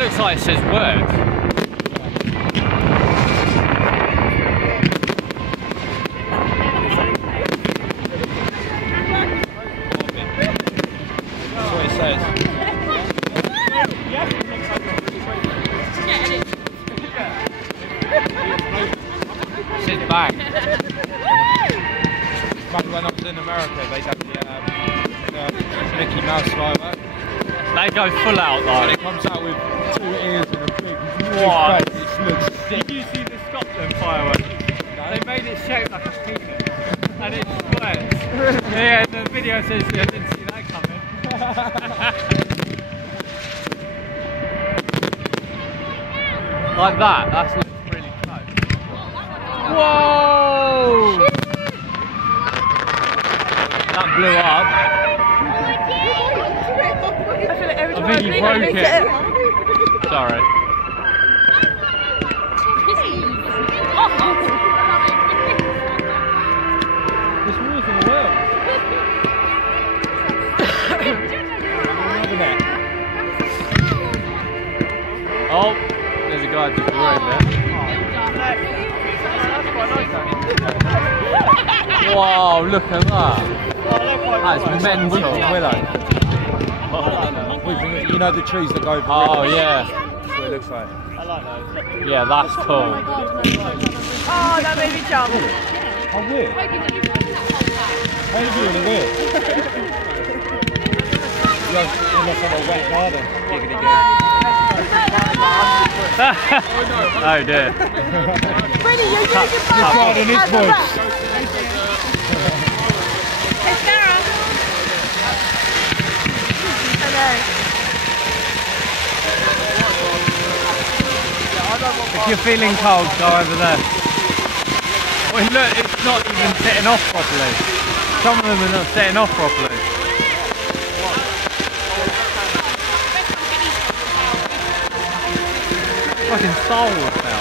looks like it says words. That's what it says. It says bang. When I was in America, they had the Mickey Mouse firework. They go full out though. And it comes out with 2 ears and a big What? face. It looks sick. Did you see the Scotland firework? No. They made it shaped like a penis and it squares. Yeah, the video says I didn't see that coming. Like that, that's looks really close. Whoa! That blew up. I think you broke it. Sorry. There's more than the world. Oh, there's a guy just ruined it. Wow, look at that. That's mental. Willow. You know the trees that go over the Oh river? yeah. That's what it looks like. I like those. Yeah, that's cool. Oh, that made me jump. How weird. How is really weird? You're almost on a wet garden. Giggity goo. Oh dear. Freddie, you're doing your The garden is moist. Hey, Sarah. I know. If you're feeling cold, go over there. Well, look, it's not even setting off properly. Some of them are not setting off properly. Fucking Star Wars now.